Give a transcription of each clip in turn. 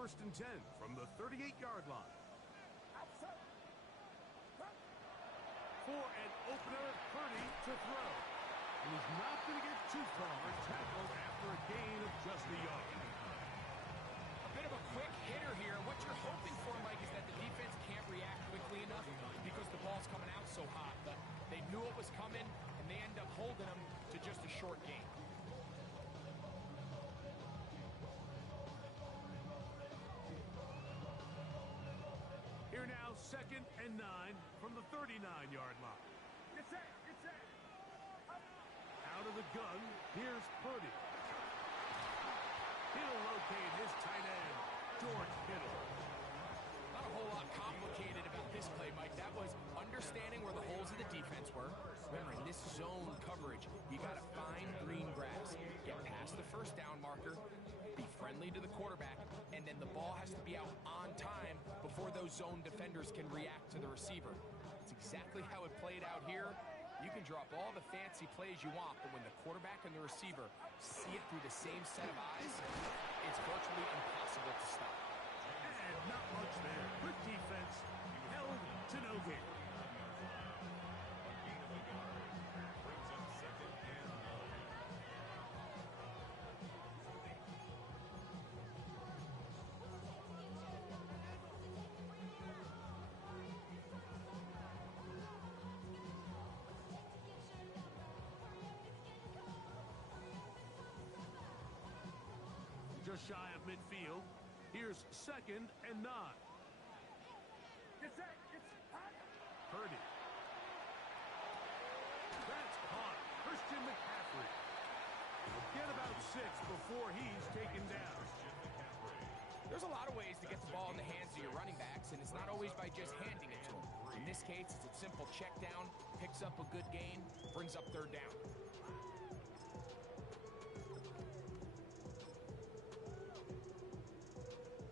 1st and 10 from the 38-yard line. For an opener, Purdy to throw. He's not going to get too far, tackled after a gain of just a yard. A bit of a quick hitter here. What you're hoping for, Mike, is that the defense can't react quickly enough because the ball's coming out so hot. But they knew it was coming, and they end up holding them to just a short gain. Here now, 2nd and 9 from the 39-yard line. Get set, get set. Out of the gun, here's Purdy. He'll locate his tight end, George Kittle. Not a whole lot complicated about this play, Mike. That was understanding where the holes of the defense were. Remember, in this zone coverage, you got to find green grass, get past the first down marker, be friendly to the quarterback, and then the ball has to be out on time before those zone defenders can react to the receiver. It's exactly how it played out here. You can drop all the fancy plays you want, but when the quarterback and the receiver see it through the same set of eyes, it's virtually impossible to stop. And not much there. Good defense, held to no gain. Just shy of midfield. Here's 2nd and 9. Get set, get set. Purdy. That's caught. Christian McCaffrey. He'll get about 6 before he's taken down. There's a lot of ways to get the ball in the hands of your running backs, and it's not always by just handing it to them. In this case, it's a simple check down, picks up a good gain, brings up 3rd down.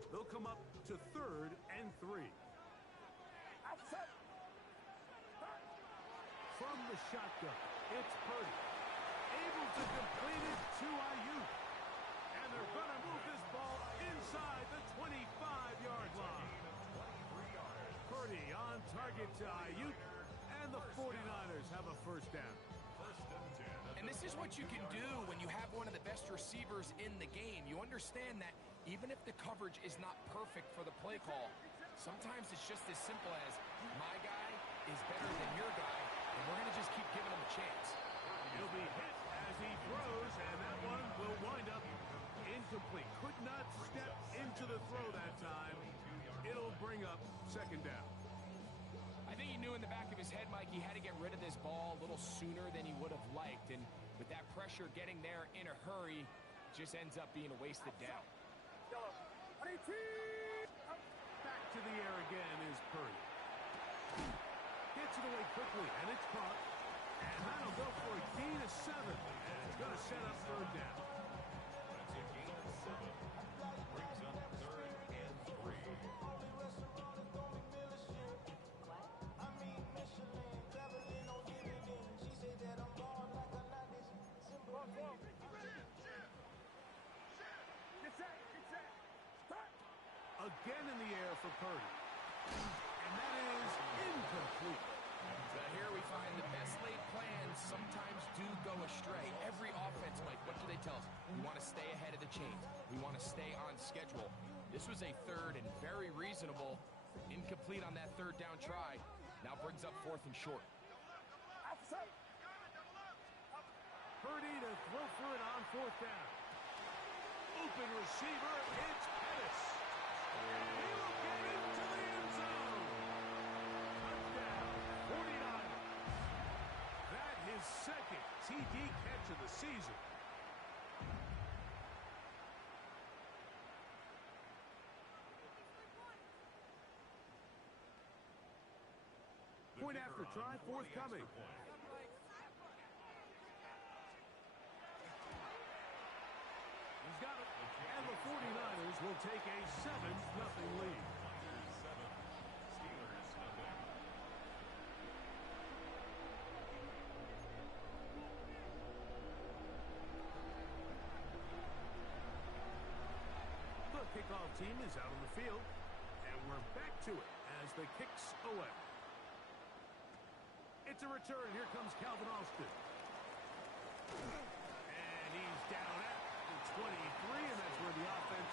They'll come up to 3rd and 3. From the shotgun, it's Purdy. Able to complete it to Ayuk. And they're going to move this ball inside the 25-yard line. Purdy on target to Ayuk, and the 49ers have a 1st down. And this is what you can do when you have one of the best receivers in the game. You understand that even if the coverage is not perfect for the play call, sometimes it's just as simple as my guy is better than your guy, and we're going to just keep giving him a chance. He'll be hit as he throws, and that one will wind up incomplete. Could not step into the throw that time. It'll bring up 2nd down. I think he knew in the back of his head, Mike, he had to get rid of this ball a little sooner than he would have liked. And with that pressure getting there in a hurry, it just ends up being a wasted down. Back to the air again is Purdy. Gets it away quickly, and it's caught. And that'll go for a gain of 7. And it's going to set up 3rd down. That's a gain of 7. Brings up 3rd and 3. Again in the air for Purdy. And that is incomplete. So here we find the best laid plans sometimes do go astray. Every offense, Mike, what do they tell us? We want to stay ahead of the chains. We want to stay on schedule. This was a 3rd and very reasonable. Incomplete on that 3rd down try. Now brings up 4th and short. Purdy to throw for it on 4th down. Open receiver, it's Pettis. He will get into the end zone. Touchdown, 49. That his 2nd TD catch of the season. Point after try, forthcoming. He's got it. And the 49ers will take a 7-0 lead. Steelers nothing. The kickoff team is out on the field. And we're back to it as the kick's away. It's a return. Here comes Calvin Austin. And he's down at the 23, and that's where the offense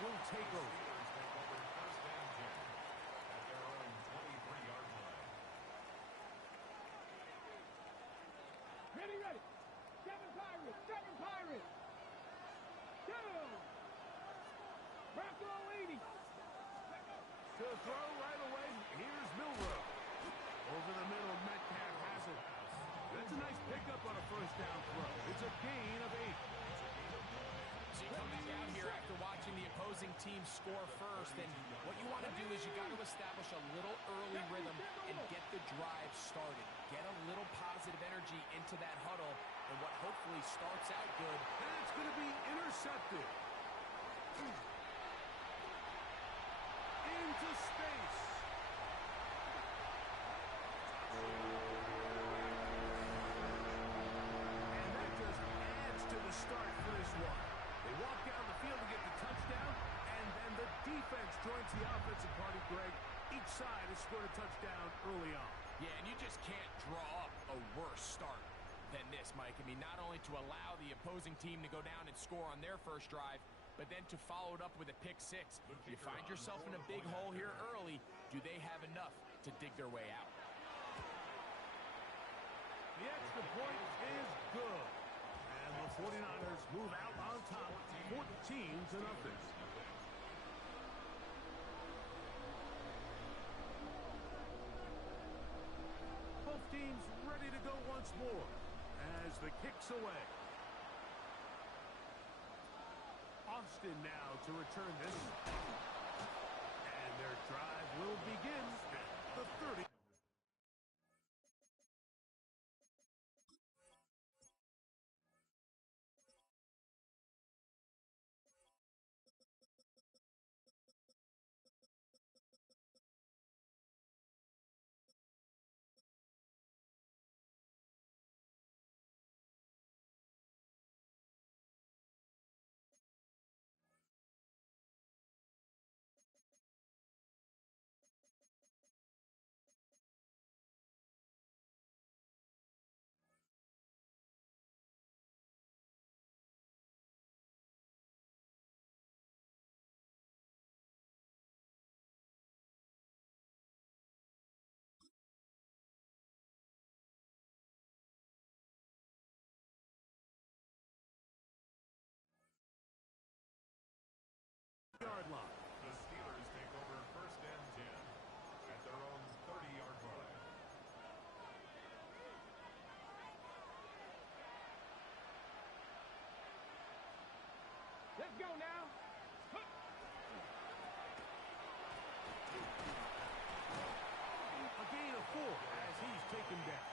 will take over. Ready, ready. Seven Pirates. Seven Pirates. Two. Bronco 80. To throw right away, here's Milrow. Over the middle, Metcalf has it. That's a nice pickup on a first down throw. It's a gain of 8. So you come back out here after watching the opposing team score first, and what you want to do is you got to establish a little early rhythm and get the drive started. Get a little positive energy into that huddle, and what hopefully starts out good. That's going to be intercepted. Into space. And that just adds to the start for this one. They walk down the field to get the touchdown, and then the defense joins the offensive party, Greg. Each side has scored a touchdown early on. Yeah, and you just can't draw up a worse start than this, Mike. I mean, not only to allow the opposing team to go down and score on their first drive, but then to follow it up with a pick six. You find yourself in a big hole here early. Do they have enough to dig their way out? The extra point is good. And the 49ers move out on top, 14-0. Both teams ready to go once more as the kick's away. Austin now to return this. And their drive will begin at the 30. Yard line. The Steelers take over first and 10 at their own 30-yard line. Let's go now. A gain of 4 as he's taken down.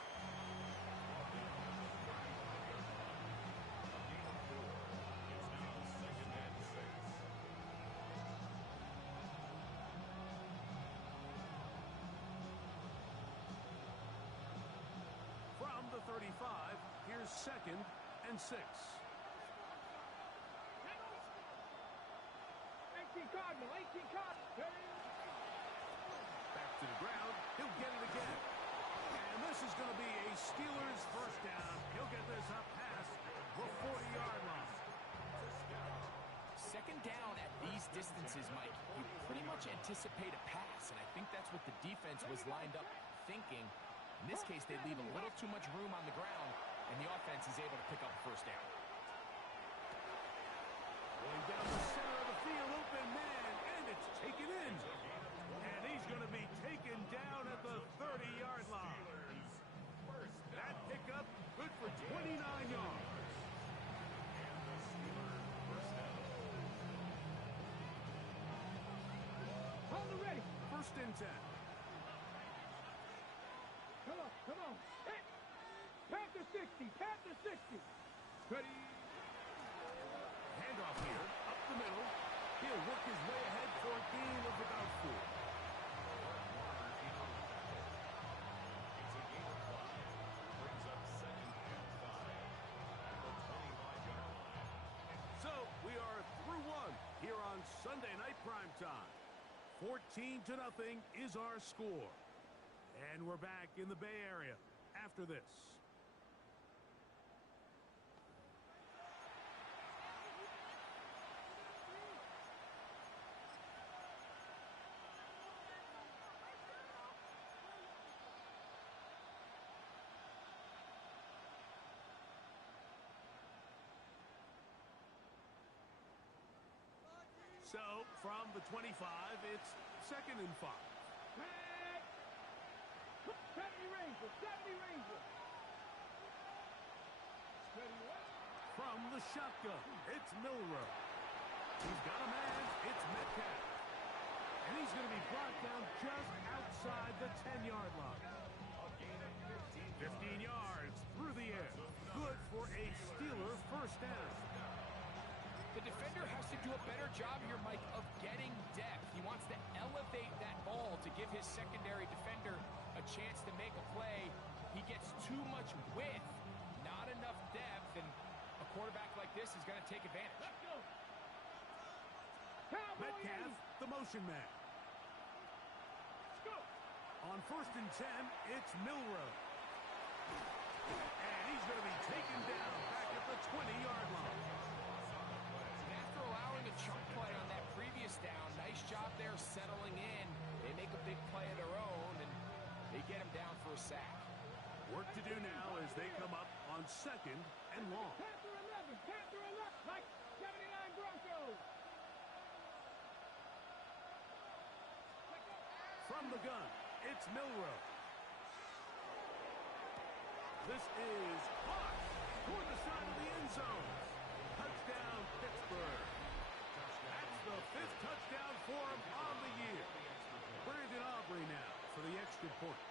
From the 35, here's 2nd and 6. 18 Cardinal. 18 Cardinal. Back to the ground. He'll get it again. And this is going to be a Steelers first down. He'll get this up past the 40-yard line. Second down at these distances, Mike, you pretty much anticipate a pass, and I think that's what the defense was lined up thinking. In this case, they leave a little too much room on the ground, and the offense is able to pick up a first down. Going down the center of the field, open man, and it's taken in. And he's going to be taken down at the 30-yard line. That pickup, good for 29 yards. Hold it ready. First and 10. Come on, come on. Hey. Panther 60, Panther 60. Ready. Handoff here, up the middle. He'll work his way ahead for a gain of about 4. So we are through one here on on Sunday night primetime. 14-0 is our score. And we're back in the Bay Area after this. So, from the 25, it's 2nd and 5. 70 Ranger, 70 Ranger. Steady what? From the shotgun, it's Milrow. He's got a man, it's Metcalf. And he's going to be brought down just outside the 10-yard line. 15 yards through the air. Good for a Steeler first down. The defender has to do a better job here, Mike, of getting depth. He wants to elevate that ball to give his secondary defender a chance to make a play. He gets too much width, not enough depth, and a quarterback like this is going to take advantage. Let's go. Metcalf, the motion man. Let's go. On 1st and 10, it's Milrow. And he's going to be taken down back at the 20-yard line. After allowing a chunk play on that previous down, nice job there settling in. They make a big play of their own, and they get him down for a sack. Work to do now as they come up on 2nd and long. Panther 11, Panther 11, like 79 Broncos. From the gun, it's Milrow. This is caught toward the side of the end zone. Touchdown, Pittsburgh. That's the 5th touchdown for him on the year. Brandon Aubrey now for the extra point.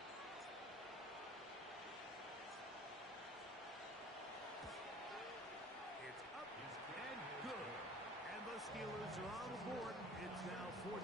It's up and good. And the Steelers are on the board. It's now 14-7.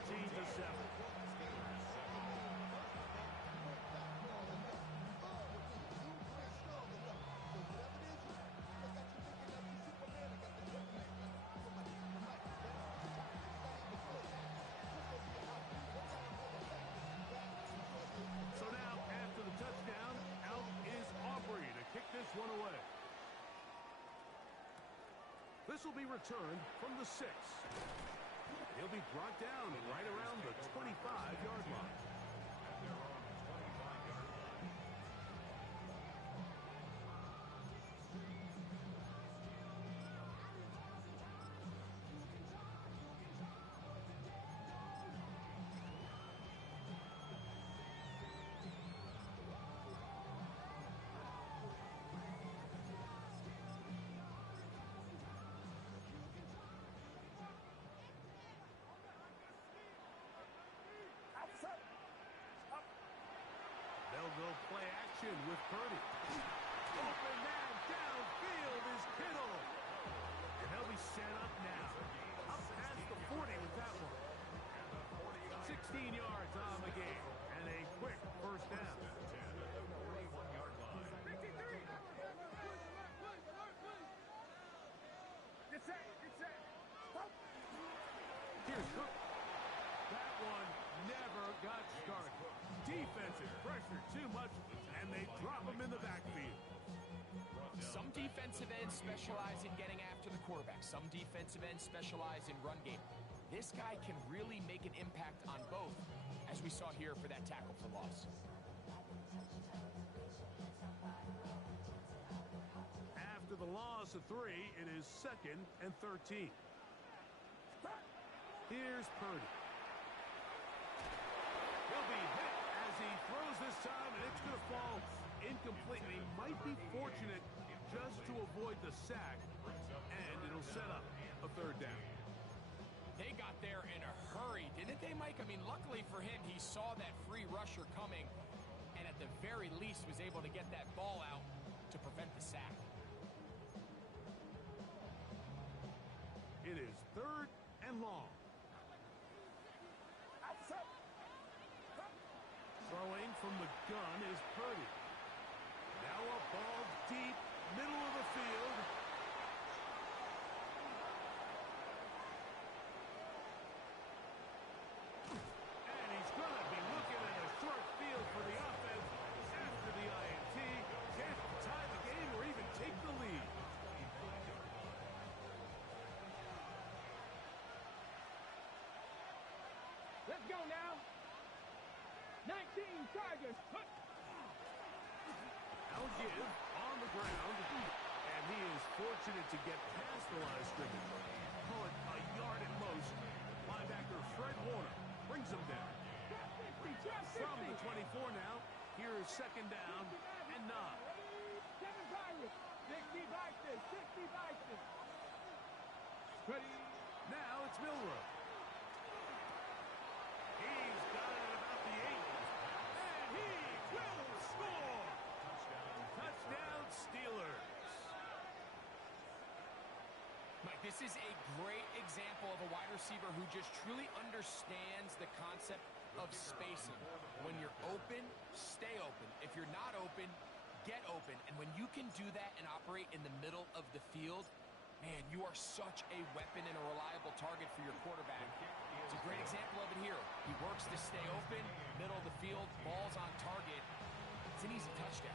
So now, after the touchdown, out is Aubrey to kick this one away. This will be returned from the 6. He'll be brought down right around the 25-yard line. They'll go play action with Purdy. Open man downfield is Kittle. And they'll be set up now. Up past the 40 with that one. 16 yards on the game. And a quick first down. Here's Cook. That one never got started. Defensive pressure too much, and they drop him in the backfield. Some defensive ends specialize in getting after the quarterback. Some defensive ends specialize in run game. This guy can really make an impact on both, as we saw here for that tackle for loss. After the loss of 3, it is 2nd and 13. Here's Purdy. He'll be hit as he throws this time, and it's going to fall incomplete. He might be fortunate just to avoid the sack, and it'll set up a 3rd down. They got there in a hurry, didn't they, Mike? I mean, luckily for him, he saw that free rusher coming, and at the very least was able to get that ball out to prevent the sack. It is 3rd and long. Throwing from the gun is Purdy. Now a ball deep, middle of the field. Tigers. Now give on the ground, and he is fortunate to get past the line of scrimmage. Call it a yard at most. Linebacker Fred Warner brings him down. From the 24 now, here is second down and 9. 7 Pirates. 60 Vikings. 60 Vikings. Ready. Now it's Milrow. He's got it at about the 8. And he will score. Touchdown Steelers. Mike, this is a great example of a wide receiver who just truly understands the concept of spacing. When you're open, stay open. If you're not open, get open. And when you can do that and operate in the middle of the field, man, you are such a weapon and a reliable target for your quarterback. It's a great example of it here. He works to stay open, middle of the field, ball's on target. It's an easy touchdown.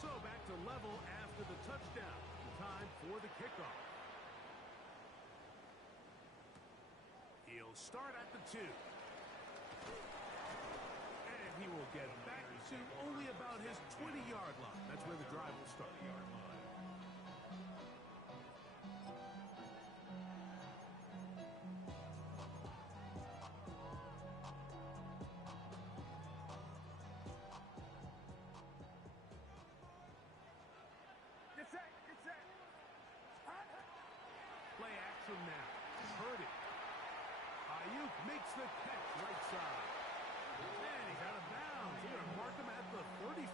So back to level after the touchdown. Time for the kickoff. He'll start at the 2. And he will get back to only about his 20-yard line. That's where the drive will start. Play action now. Purdy. Ayuk makes the catch right side. And he's out of bounds. They're going to mark him at the 35.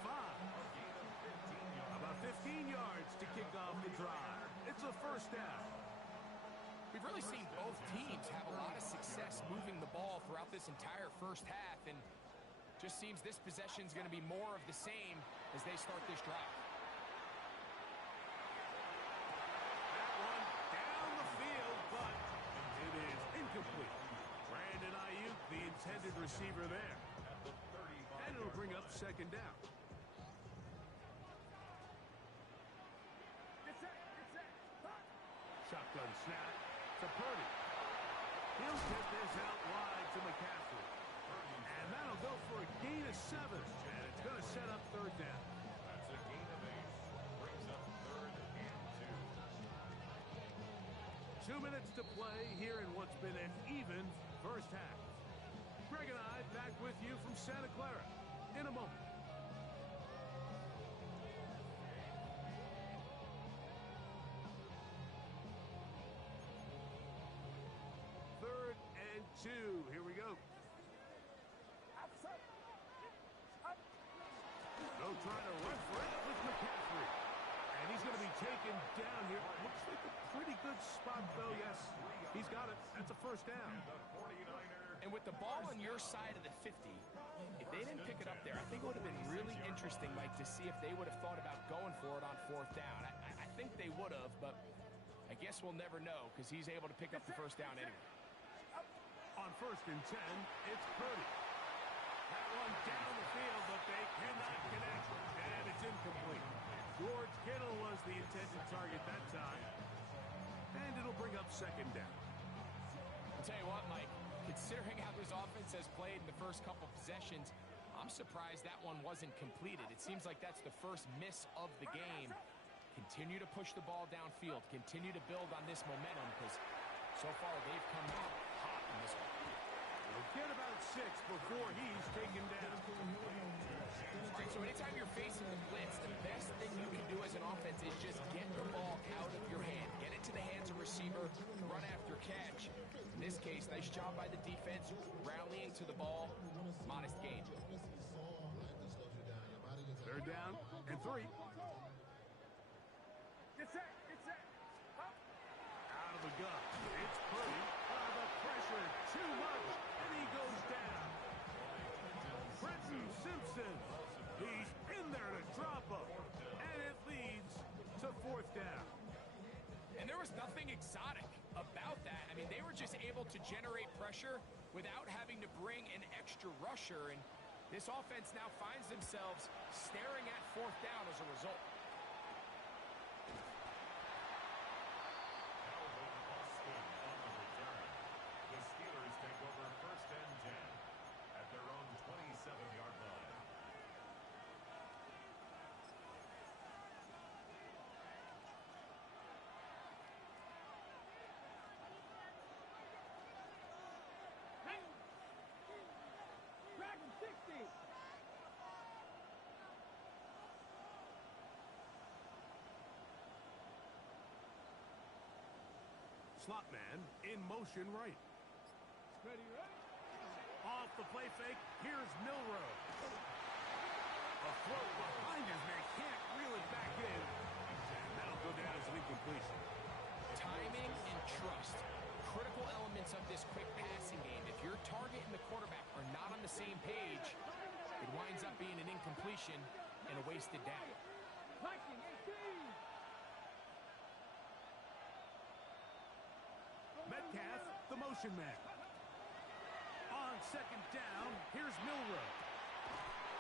About 15 yards to kick off the drive. It's a first down. We've really seen both teams have a lot of success moving the ball throughout this entire first half, and just seems this possession is going to be more of the same as they start this drive. Incomplete. Brandon Ayuk, the intended receiver there. And it'll bring up second down. Shotgun snap to Purdy. He'll get this out wide to McCaffrey. And that'll go for a gain of 7. And it's going to set up third down. That's a gain of 8. Brings up 3rd and 2. 2 minutes to play here in what's been an even first half. Greg and I back with you from Santa Clara in a moment. Third and 2. Here we go. No trying to run for it with McCaffrey. And he's going to be taken down here. Looks like a pretty good spot, though. Yes, he's got it. That's a first down. And with the ball on your side of the 50, if they didn't pick it up there, I think it would have been really interesting, Mike, to see if they would have thought about going for it on 4th down. I think they would have, but I guess we'll never know because he's able to pick up the first down anyway. On 1st and 10, it's Purdy. That one down the field, but they cannot connect. And it's incomplete. George Kittle was the intended target that time. And it'll bring up second down. I'll tell you what, Mike, considering how this offense has played in the first couple possessions, I'm surprised that one wasn't completed. It seems like that's the first miss of the game. Continue to push the ball downfield. Continue to build on this momentum because so far they've come out hot in this one. We'll get about 6 before he's taken down. All right, so anytime you're facing the blitz, the best thing you can do as an offense is just get the ball out of your hand. Get it to the hands of receiver, run after catch. In this case, nice job by the defense, rallying to the ball. Modest gain. They're down and 3. Out of the gun. It's Purdy. The pressure too much, and he goes down. Brenton Simpson. He's in there to drop him, and it leads to 4th down. And there was nothing exotic about that. I mean, they were just able to generate pressure without having to bring an extra rusher, and this offense now finds themselves staring at 4th down as a result. Slot man in motion right. Ready, ready? Off the play fake, here's Milrow. A throw behind his man, can't reel it back in. And that'll go down as an incompletion. Timing and trust. Critical elements of this quick passing game. If your target and the quarterback are not on the same page, it winds up being an incompletion and a wasted down. Viking 18. Metcalf, the motion man. On second down, here's Milrow.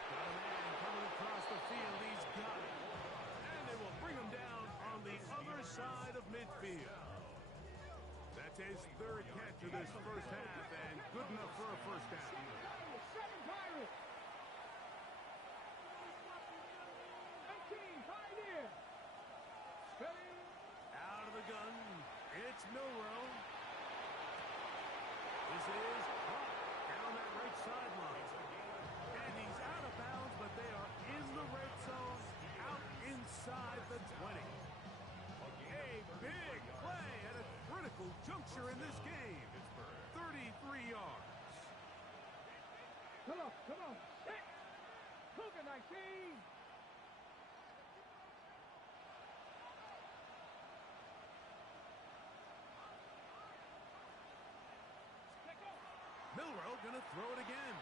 Got a man coming across the field, he's got it. And they will bring him down on the other side of midfield. That's his third catch of this first half, and good enough for a first down. 7 Pirates. 19, Pioneer. Ready? Out of the gun, it's Milrow. This is caught down that right sideline. And he's out of bounds, but they are in the red zone, out inside the 20. A big play at a critical juncture in this game. 33 yards. Come on, come on. Hit. Cougar 19. Milrow gonna throw it again.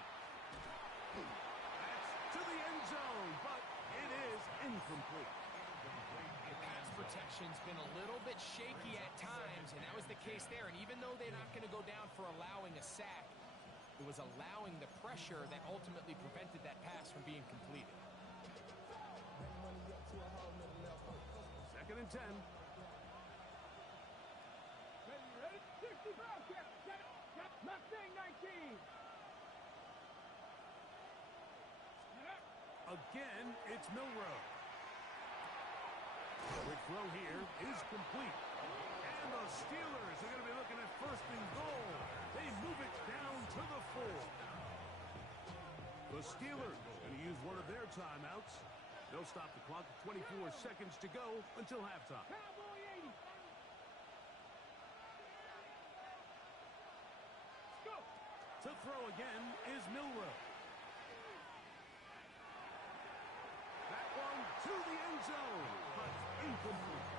That's to the end zone, but it is incomplete. The pass protection's been a little bit shaky at times, and that was the case there. And even though they're not going to go down for allowing a sack, it was allowing the pressure that ultimately prevented that pass from being completed. Second and 10. Ready, ready? 60 Bobcat. Mustang 19. Again, it's Milrow. The throw here is complete. And the Steelers are going to be looking at first and goal. They move it down to the 4. The Steelers going to use one of their timeouts. They'll stop the clock at 24 seconds to go until halftime. Cowboy 80. Go. To throw again is Milrow. That one to the end zone, but incomplete.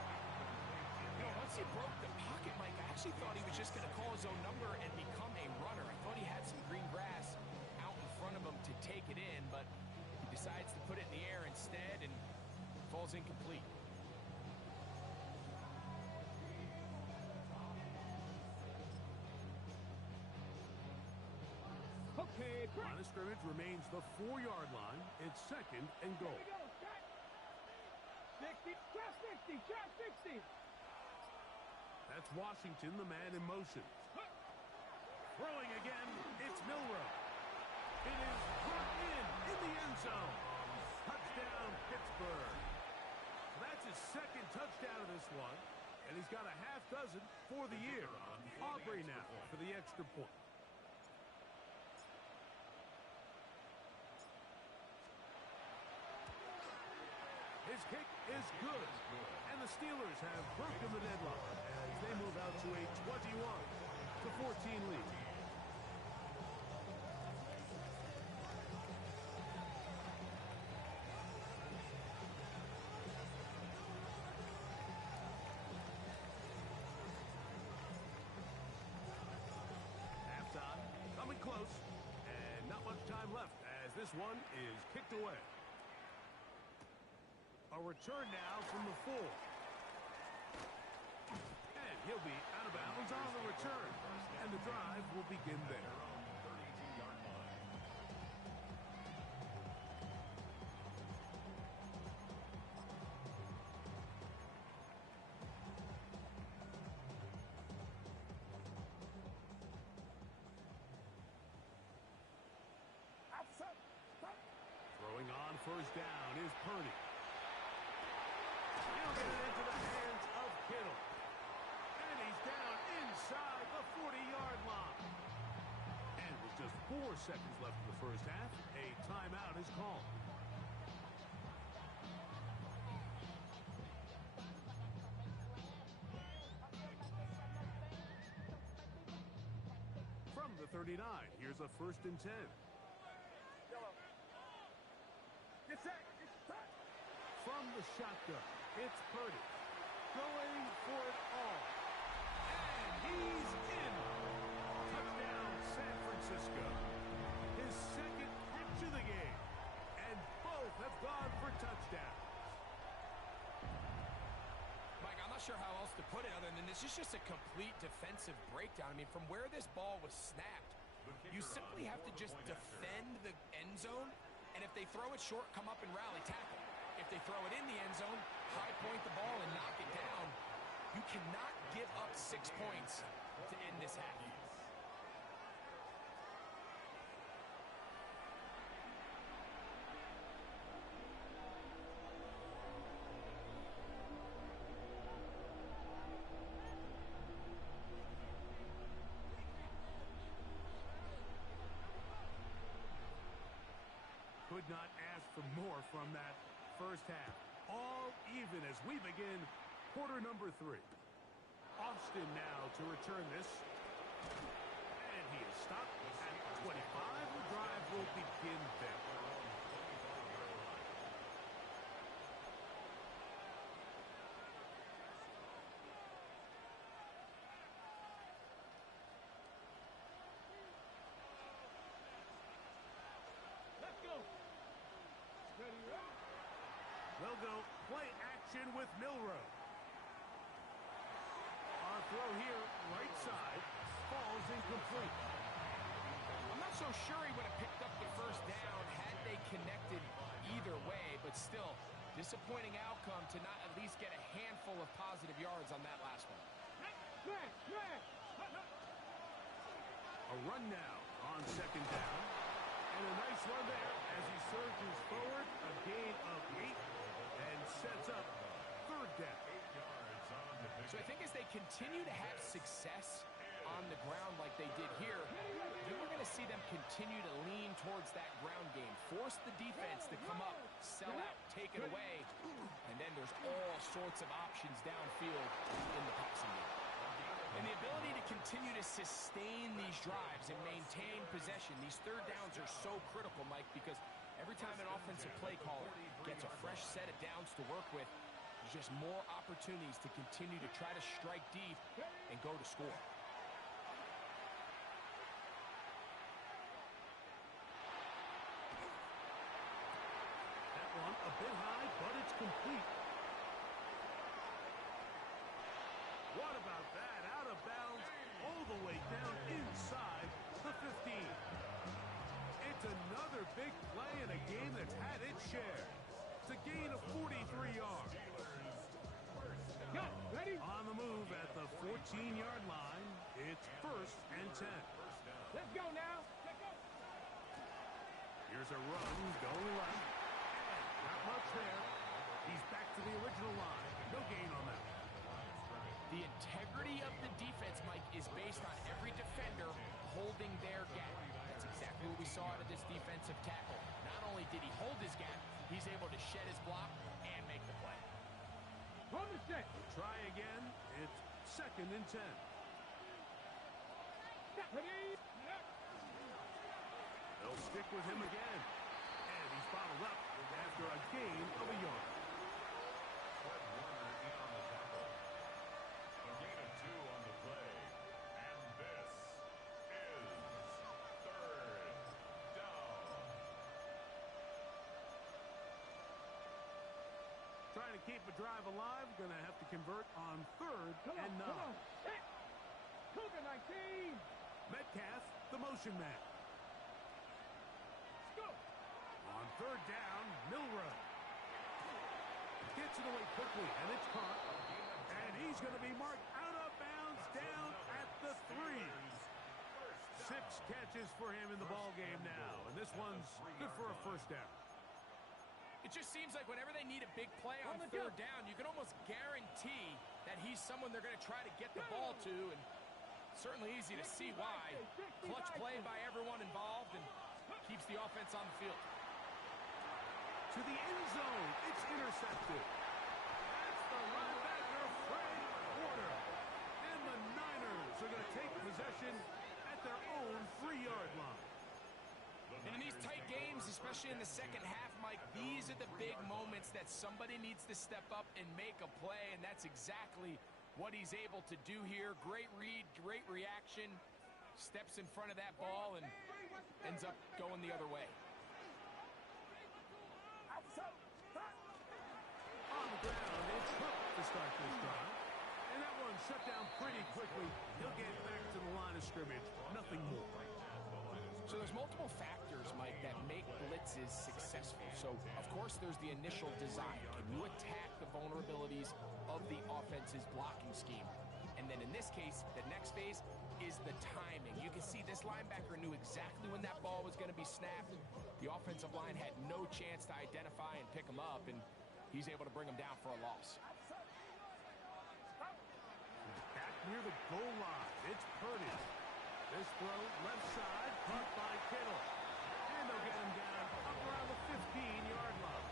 You know, once he broke the pocket, Mike, I actually thought he was just going to call his own number and become a runner. I thought he had some green grass out in front of him to take it in, but he decides to put it in the air instead and falls incomplete. Okay, Line of scrimmage remains the 4-yard line. It's second and goal. Here we go. Shot. 60. Shot 60. Shot 60. That's Washington, the man in motion. Throwing again, it's Milrow. It is brought in the end zone. Touchdown, Pittsburgh. That's his second touchdown of this one, and he's got a half dozen for the year. Aubrey now for the extra point. His kick is good, and the Steelers have broken the deadlock as they move out to a 21-14 lead. Halftime coming close, and not much time left as this one is kicked away. A return now from the 4. And he'll be out of bounds on the return. And the drive will begin there. Throwing on first down is Purdy. He'll get it into the hands of Kittle. And he's down inside the 40-yard line. And with just 4 seconds left in the first half, a timeout is called. 39. Here's a 1st and 10. Get set. From the shotgun, it's Purdy going for it all. And he's in. Touchdown, San Francisco. His 2nd catch of the game. And both have gone for touchdowns. Mike, I'm not sure how else to put it other than this is just a complete defensive breakdown. I mean, from where this ball was snapped, you simply have to just defend the end zone, and if they throw it short, come up and rally tackle. If they throw it in the end zone, high point the ball and knock it down. You cannot give up 6 points to end this half. Could not ask for more from that first half. All even as we begin quarter number 3. Austin now to return this. And he is stopped at 25. The drive will begin there. Let's go. Ready up. They'll go play action with Milrow. Our throw here, right side, falls incomplete. I'm not so sure he would have picked up the first down had they connected either way, but still, disappointing outcome to not at least get a handful of positive yards on that last one. A run now on 2nd down. And a nice run there as he surges forward. A gain of 8 and sets up 3rd down. So I think as they continue to have success on the ground like they did here, you are going to see them continue to lean towards that ground game. Force the defense to come up, sell out, take it away, and then there's all sorts of options downfield in the passing game. And the ability to continue to sustain these drives and maintain possession, these 3rd downs are so critical, Mike, because every time an offensive play caller gets a fresh set of downs to work with, there's just more opportunities to continue to try to strike deep and go to score. That one a bit high, but it's complete. What about that? Out of bounds, all the way down inside the 15. It's another big play in a game that's had its share. It's a gain of 43 yards. Ready? On the move at the 14-yard line, it's 1st and 10. Let's go now. Let's go. Here's a run going left. And not much there. He's back to the original line. No gain on that. The integrity of the defense, Mike, is based on every defender holding their gap. That's exactly what we saw out of this defensive tackle. Not only did he hold his gap, he's able to shed his block and make the play. On the set. Try again. It's 2nd and 10. Ready? They'll stick with him again. And he's bottled up after a gain of a yard. Trying to keep a drive alive, going to have to convert on 3rd and 9. Come on. Set. Cougar 19. Metcalf, the motion man. Let's go. On 3rd down, Milrow. Gets it away quickly, and it's caught. And he's going to be marked out of bounds down at the 3. 6 catches for him in the ball game now, and this one's good for a 1st down. It just seems like whenever they need a big play on 3rd down, you can almost guarantee that he's someone they're going to try to get the ball to, and certainly easy to see why. Clutch play by everyone involved and keeps the offense on the field. To the end zone, it's intercepted. That's the linebacker, Fred Warner. And the Niners are going to take possession at their own 3-yard line. And in these tight games, especially in the second half, Mike, these are the big moments that somebody needs to step up and make a play, and that's exactly what he's able to do here. Great read, great reaction, steps in front of that ball and ends up going the other way. On the ground, it's Hook to start this drive. And that one shut down pretty quickly. He'll get back to the line of scrimmage, nothing more. So there's multiple factors, Mike, that make blitzes successful. So, of course, there's the initial design. Can you attack the vulnerabilities of the offense's blocking scheme? And then in this case, the next phase is the timing. You can see this linebacker knew exactly when that ball was going to be snapped. The offensive line had no chance to identify and pick him up, and he's able to bring him down for a loss. Back near the goal line, it's Purdy. This throw, left side, caught by Kittle. And they'll get him down up around the 15-yard line.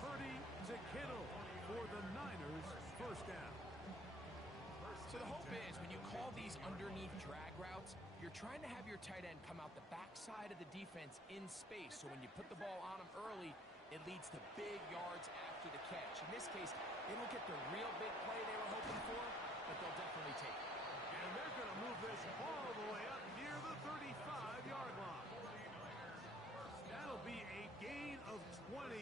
Purdy to Kittle for the Niners' first down. So the hope is when you call these underneath drag routes, you're trying to have your tight end come out the backside of the defense in space. So when you put the ball on him early, it leads to big yards after the catch. In this case, they don't get the real big play they were hoping for, but they'll definitely take it. And they're going to move this all the way up near the 35-yard line. That'll be a gain of 20,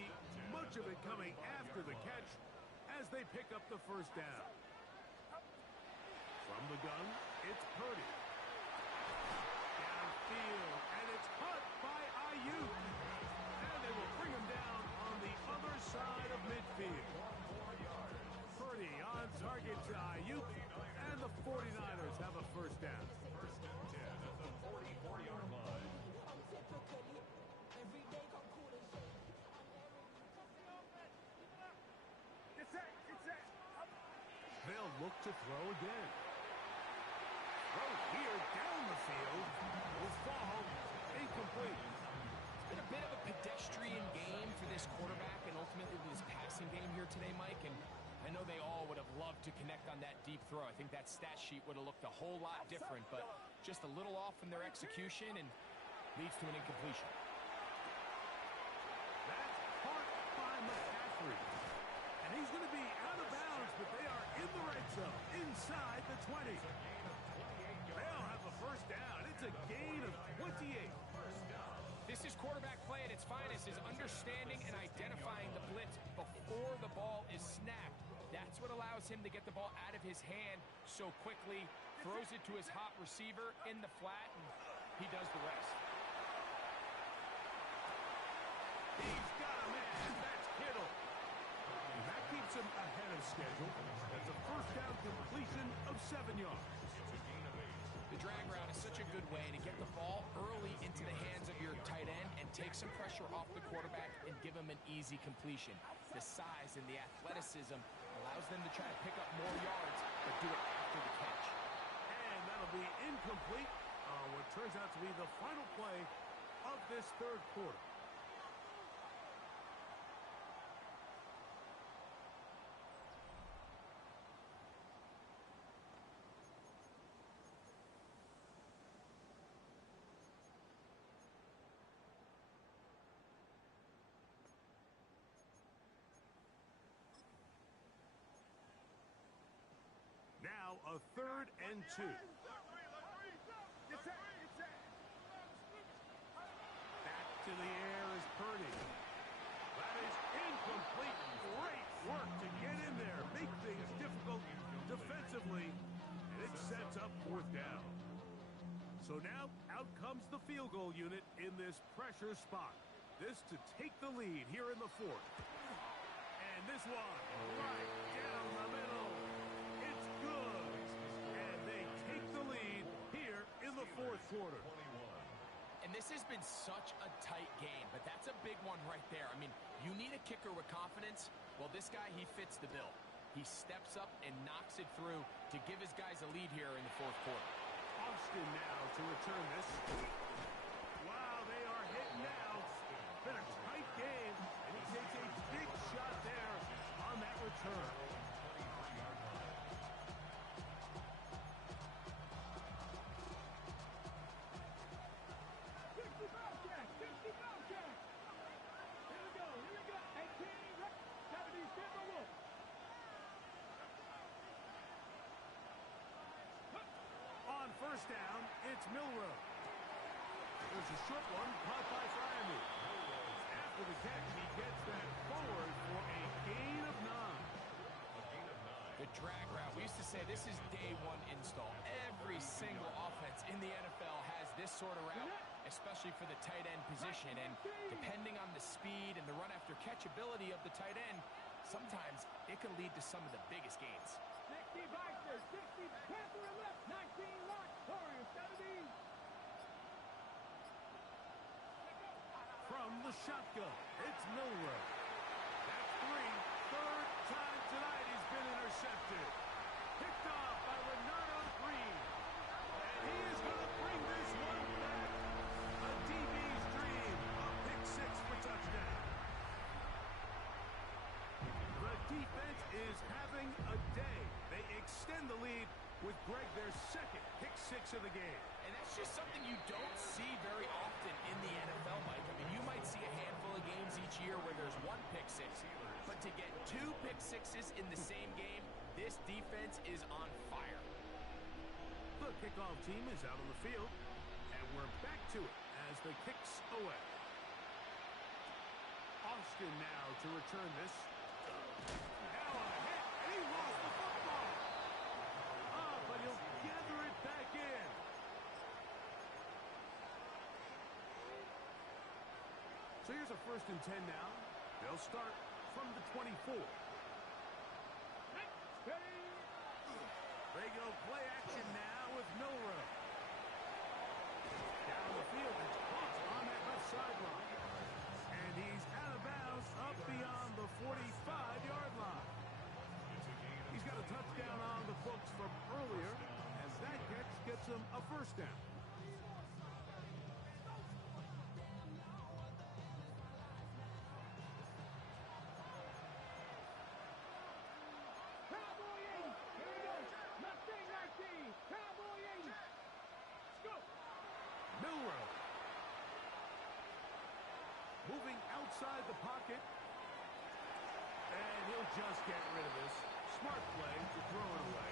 much of it coming after the catch as they pick up the first down. From the gun, it's Purdy. Downfield, and it's caught by Ayuk. And they will bring him down on the other side of midfield. Purdy on target to Ayuk, and the 49ers have a first down. First and 10 at the 44-yard line. They'll look to throw again. Throw here down the field will fall incomplete. It's been a bit of a pedestrian game for this quarterback and ultimately this passing game here today, Mike. And I know they all would have loved to connect on that deep throw. I think that stat sheet would have looked a whole lot different, but just a little off in their execution and leads to an incompletion. That's caught by McCaffrey. And he's going to be out of bounds, but they are in the red zone, inside the 20. They'll have a first down. It's a gain of 28. This is quarterback play at its finest, is understanding and identifying the blitz before the ball is snapped. That's what allows him to get the ball out of his hand so quickly, throws it to his hot receiver in the flat, and he does the rest. He's got a man. That's Kittle. And that keeps him ahead of schedule. That's a first down completion of 7 yards. The drag route is such a good way to get the ball early into the hands of your tight end and take some pressure off the quarterback and give him an easy completion. The size and the athleticism allows them to try to pick up more yards, but do it after the catch. And that'll be incomplete on what turns out to be the final play of this third quarter. Now a 3rd and 2. Back to the air is Purdy. That is incomplete. Great work to get in there. Make things difficult defensively. And it sets up 4th down. So now out comes the field goal unit in this pressure spot. This to take the lead here in the 4th. And this one right down the middle. It's good. And they take the lead here in the 4th quarter. And this has been such a tight game, but that's a big one right there. I mean, you need a kicker with confidence. Well, this guy, he fits the bill. He steps up and knocks it through to give his guys a lead here in the 4th quarter. Austin now to return this. Wow, they are hitting now. Been a tight game, and he takes a big shot there on that return. first down, it's Milrow. There's a short one caught by Fryermuth. After the catch, he gets that forward for a gain of 9. The drag route. We used to say this is day one install. Every single offense in the NFL has this sort of route, especially for the tight end position. And depending on the speed and the run after catch ability of the tight end, sometimes it can lead to some of the biggest gains. 60 Vikings, 60 Panther and left, 19 lock, Warriors 70. From the shotgun, it's Milrow. That's 3. Third time tonight he's been intercepted. Picked off by Leonardo Green. And he is going to bring this one back. A DB's dream. A pick 6 for touchdown. The defense is having a day. They extend the lead with Greg their second pick 6 of the game. And that's just something you don't see very often in the NFL, Mike. I mean, you might see a handful of games each year where there's 1 pick 6. But to get 2 pick 6s in the same game, this defense is on fire. The kickoff team is out on the field, and we're back to it as the kicks away. Austin now to return this. Now on a hit, and he lost the football. But he'll gather it back in. So here's a 1st and 10 now. They'll start from the 24. They go play action now with Milrow. Down the field, it's caught on that left sideline. And he's out of bounds up beyond the 45-yard line. He's got a touchdown on the books from earlier, as that catch gets him a 1st down. Milrow. Moving outside the pocket. And he'll just get rid of this. Smart play to throw it away.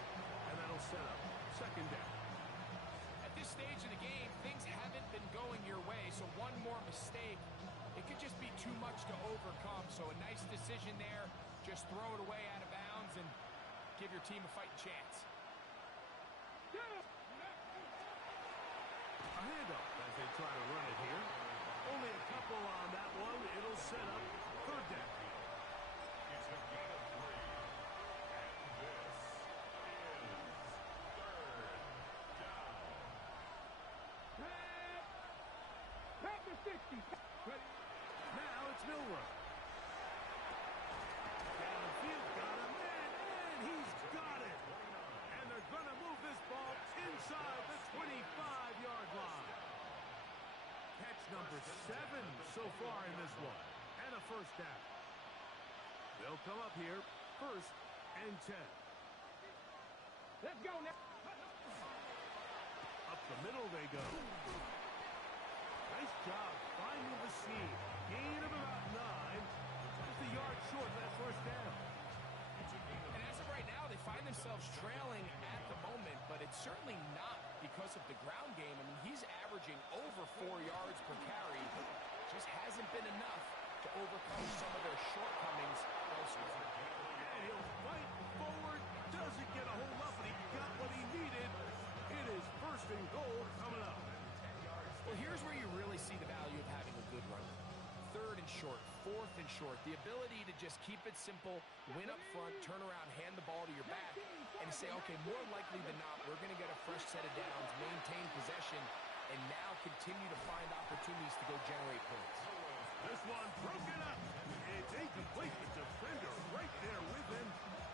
And that'll set up 2nd down. At this stage of the game, things haven't been going your way, so one more mistake, it could just be too much to overcome. So a nice decision there. Just throw it away out of bounds and give your team a fighting chance. A handoff as they try to run it here. Only a couple on that one. It'll set up 3rd down. It's a gain of 3. And this is 3rd down. Panther 60. Now it's Milrow. Downfield, got him in, and he's got it. And they're going to move this ball inside the 25-yard line. Catch number 7 so far in this one. And a 1st down. They'll come up here, 1st and 10. Let's go now. Up the middle they go. Nice job finding the seam. Gain of about 9. Just a yard short of that 1st down. And as of right now, they find themselves trailing at the moment, but it's certainly not because of the ground game. I mean, he's averaging over 4 yards per carry. Just hasn't been enough to overcome some of their shortcomings elsewhere. And he'll fight forward. Doesn't get a hold up, but he got what he needed. It is 1st and goal coming up. Well, here's where you really see the value of having a good run. 3rd and short, 4th and short. The ability to just keep it simple, win up front, turn around, hand the ball to your back, and say, okay, more likely than not, we're going to get a fresh set of downs, maintain possession, and now continue to find opportunities to go generate points. This one broken up. It's incomplete. The defender right there with him.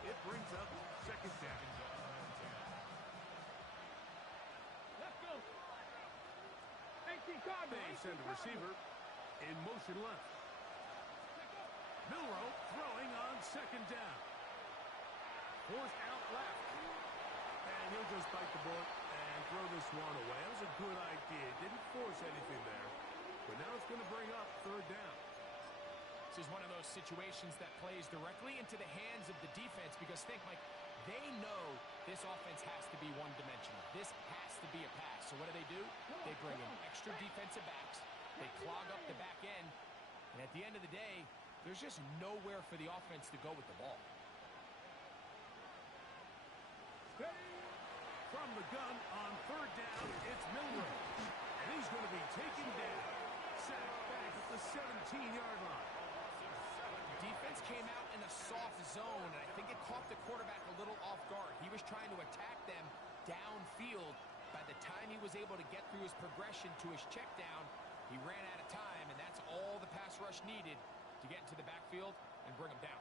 It brings up 2nd down. Let's go. 18 Cardinals. They send a receiver in motion left. Milrow throwing on 2nd down. Forced out left. And he'll just bite the bullet and throw this one away. That was a good idea. Didn't force anything there. But now it's going to bring up 3rd down. This is one of those situations that plays directly into the hands of the defense because think, Mike, they know This offense has to be one-dimensional. This has to be a pass. So what do? They bring in extra defensive backs. They clog up the back end. And at the end of the day, there's just nowhere for the offense to go with the ball. From the gun on third down, it's Milroe. And he's going to be taken down. Sacked back at the 17-yard line. Defense came out in a soft zone, and I think it caught the quarterback a little off guard. He was trying to attack them downfield. By the time he was able to get through his progression to his check down, he ran out of time, and that's all the pass rush needed to get into the backfield and bring him down.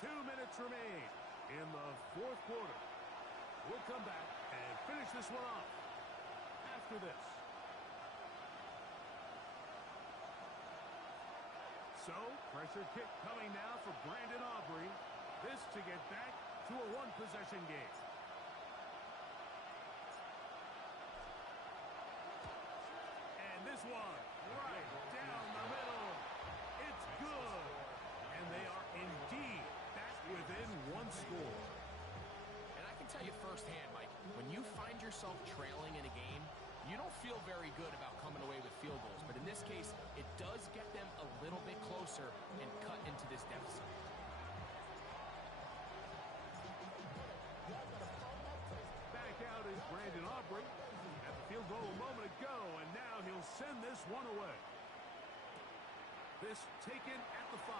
Two minutes remain in the fourth quarter. We'll come back and finish this one off after this. So, pressure kick coming now for Brandon Aubrey. This to get back to a one-possession game. And this one, right down the middle. It's good. And they are indeed back within one score. And I can tell you firsthand, Mike, when you find yourself trailing in a game, you don't feel very good about coming away with field goals. But in this case, it does get them a little bit closer and cut into this deficit. Back out is Brandon Aubrey. At the field goal a moment ago, and now he'll send this one away. This taken at the 5.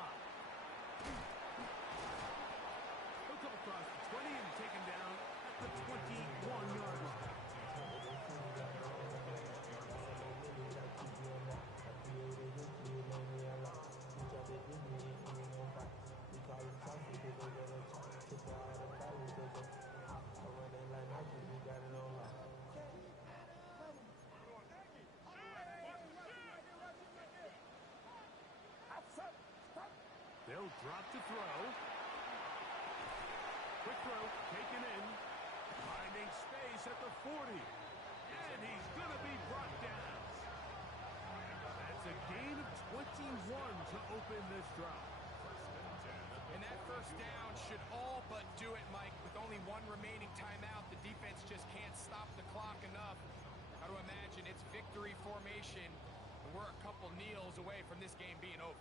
He'll come across the 20 and taken down at the 21-yard line. They'll drop to throw. Quick throw, taken in. Finding space at the 40. And he's going to be brought down. That's a gain of 21 to open this drive. And that first down should all but do it, Mike. With only one remaining timeout, the defense just can't stop the clock enough. Got to imagine it's victory formation, and we're a couple kneels away from this game being over.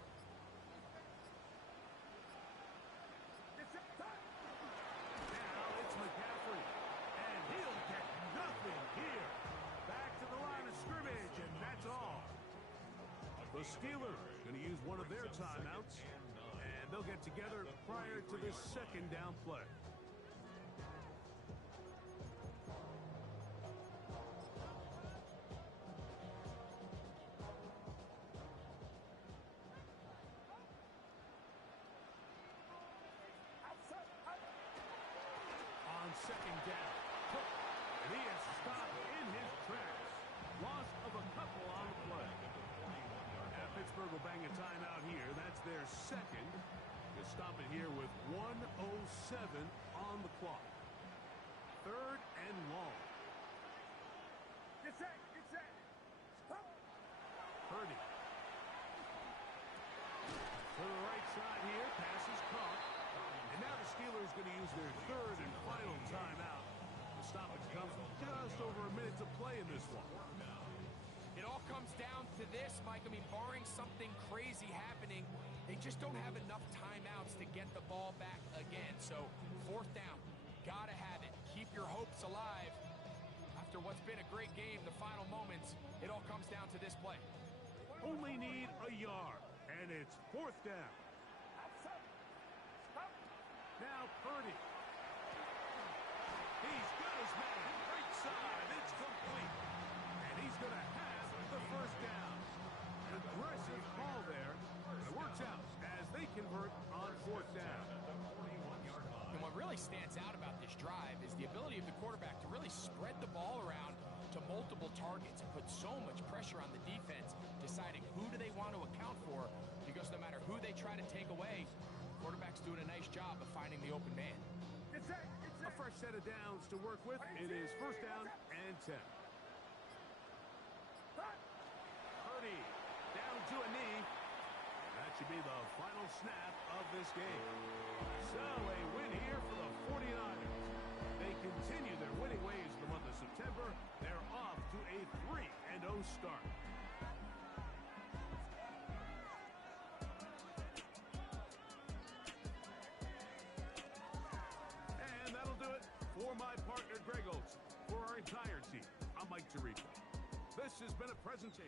Now it's McCaffrey, and he'll get nothing here. Back to the line of scrimmage, and that's all. The Steelers going to use one of their timeouts, and they'll get together prior to this second down play. On second down, Cook, and he is stopped in his tracks. Loss of a couple on the play. Pittsburgh will bang a timeout here. That's their second. They'll stop it here with 1:07 on the clock. Third and long. Get set, get set. Stop. Purdy. To the right side here, pass is caught. And now the Steelers going to use their third and final timeout. The stoppage comes with just over a minute to play in this one. It all comes down to this, Mike. I mean, barring something crazy happening, they just don't have enough timeouts to get the ball back again. So, fourth down, gotta have it. Keep your hopes alive. After what's been a great game, the final moments, it all comes down to this play. Only need a yard, and it's fourth down. Now Purdy. He's got his man. Right side. It's complete. And he's going to have the first down. Aggressive call there. And it works out as they convert on fourth down. And what really stands out about this drive is the ability of the quarterback to really spread the ball around to multiple targets and put so much pressure on the defense, deciding who do they want to account for, because no matter who they try to take away, the quarterback's doing a nice job of finding the open man. A fresh set of downs to work with. It is first down and 10. Purdy down to a knee. That should be the final snap of this game. So a win here for the 49ers. They continue their winning ways in the month of September. They're off to a 3-0 start. And that'll do it for my partner, Greg Olson. For our entire team, I'm Mike Tirico. This has been a presentation.